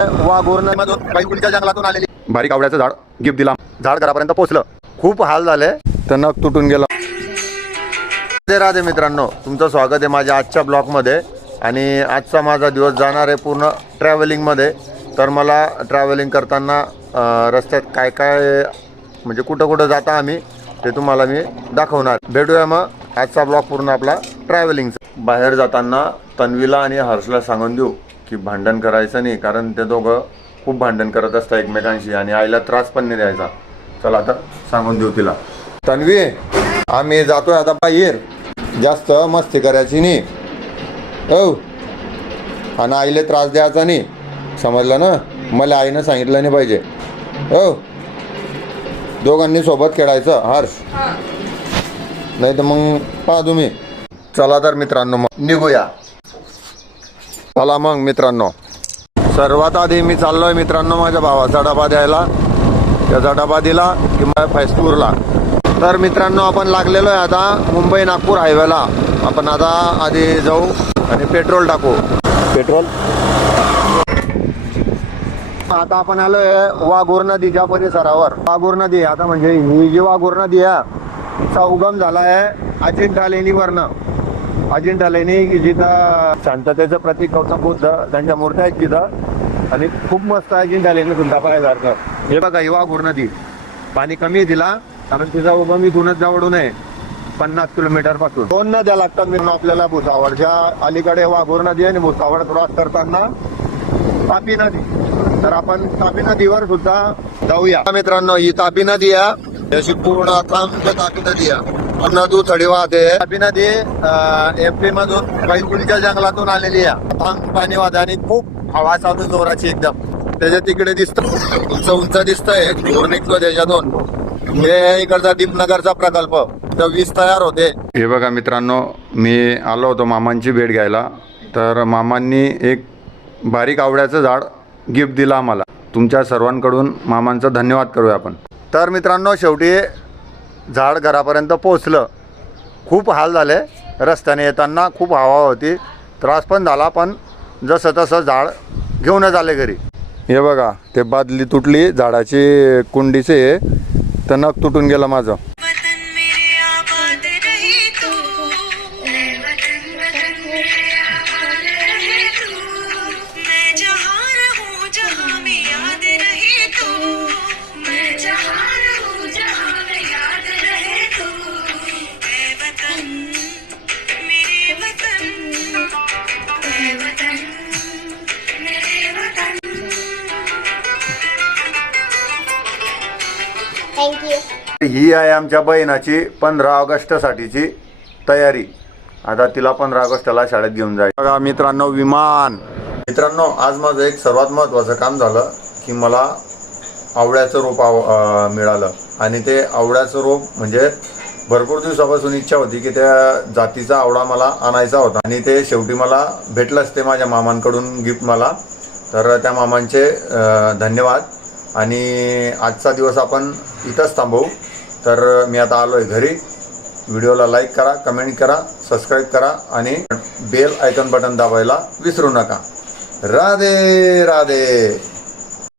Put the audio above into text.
वाघोरमधून बैकुंठच्या जंगलातून आलेली बारीक आवळ्याचं झाड गिफ्ट दिला. झाड घरापर्यंत पोहोचलं. खूप हाल झाले, तर नख तुटून गेलं. राधे मित्रांनो, तुमचं स्वागत आहे माझ्या आजच्या ब्लॉगमध्ये. आणि आजचा माझा दिवस जाणार आहे पूर्ण ट्रॅव्हलिंगमध्ये. तर मला ट्रॅव्हलिंग करताना रस्त्यात काय काय म्हणजे कुठं कुठं जाता आम्ही ते तुम्हाला मी दाखवणार. भेटूया मग. आजचा ब्लॉग पूर्ण आपला ट्रॅव्हलिंगचा. बाहेर जाताना तन्वीला आणि हर्षला सांगून देऊ की भांडण करायचं नाही, कारण ते दोघं खूप भांडण करत असतात एकमेकांशी आणि आईला त्रास पण नाही द्यायचा. चला आता सांगून देऊ तिला. तन्वी, आम्ही जातोय आता बाहेर, जास्त मस्ती करायची नाही हो, आणि आईला त्रास द्यायचा नाही, समजलं ना. मला आईनं सांगितलं नाही पाहिजे हो. दोघांनी सोबत खेळायचं हर्ष, नाही तर मग पहा तुम्ही. चला तर मित्रांनो मग निघूया. चला मग मित्रांनो, सर्वात आधी मी चाललोय मित्रांनो माझ्या भावाचा डबा द्यायला. त्याचा डबा दिला की मग फैजपूरला. तर मित्रांनो आपण लागलेलो आहे आता मुंबई नागपूर हायवेला. आपण आता आधी जाऊ आणि पेट्रोल टाकू. पेट्रोल आता आपण आलोय वाघोर नदीच्या परिसरावर. वाघोर नदी आता म्हणजे ही जी वाघोर नदी आहे तिचा उगम झाला आहे अजिंठा लेणीवरनं. अजिंठा लेणी जिथं शांततेचं प्रतीक गौतम बुद्ध त्यांच्या मूर्त्या आहेत तिथं, आणि खूप मस्त अजिंठा लेणी सुद्धा पाहायसारखं. हे बघा ही वाघोर नदी. पाणी कमी आहे तिला, कारण तिचा उगम इथूनच जवळून आहे 50 किलोमीटर पासून. 2 नद्या लागतात मित्रांनो आपल्याला. भुसावळच्या अलीकडे वाघोर नदी आणि भुसावळ क्रॉस करताना तापी नदी. तर आपण तापी नदीवर सुद्धा जाऊया मित्रांनो. ही तापी नदी आहे, अशी पूर्ण तापी नदी आहे. नदू थडी वाहते. तापी नदी एप्रिल मधून बैकुंठच्या जंगलातून आलेली आहे. पाणी वाहते आणि खूप हवा चालू जोराची एकदम. त्याच्या तिकडे दिसत उंच उंच दिसतंय, धूर निघतो त्याच्यातून. हे इकडचा दीपनगरचा प्रकल्प तर वीज तयार होते. हे बघा मित्रांनो, मी आलो होतो मामांची भेट घ्यायला. तर मामांनी एक बारीक आवळ्याचं झाड गिफ्ट दिलं आम्हाला. तुमच्या सर्वांकडून मामांचं धन्यवाद करूया आपण. तर मित्रांनो शेवटी झाड घरापर्यंत पोचलं. खूप हाल झाले. रस्त्याने येताना खूप हवा होती, त्रास पण झाला, पण जसं तसं झाड घेऊनच आले घरी. हे बघा ते बादली तुटली झाडाची कुंडीचे, तर नख तुटून गेलं माझं. ही आहे आमच्या बहिणाची 15 ऑगस्टसाठीची तयारी. आता तिला 15 ऑगस्टला शाळेत घेऊन जायचं. बघा मित्रांनो विमान. मित्रांनो आज माझं एक सर्वात महत्त्वाचं काम झालं की मला आवळ्याचं रोप मिळालं. आणि ते आवळ्याचं रोप म्हणजे भरपूर दिवसापासून इच्छा होती की त्या जातीचा आवळा मला आणायचा होता, आणि ते शेवटी मला भेटलंच ते माझ्या मामांकडून गिफ्ट मला. तर त्या मामांचे धन्यवाद. आणि आजचा दिवस आपण इथंच थांबवू. तर मी आता आलोय घरी. व्हिडिओला लाईक करा, कमेंट करा, सबस्क्राईब करा आणि बेल आयकॉन बटन दाबायला विसरू नका. राधे राधे.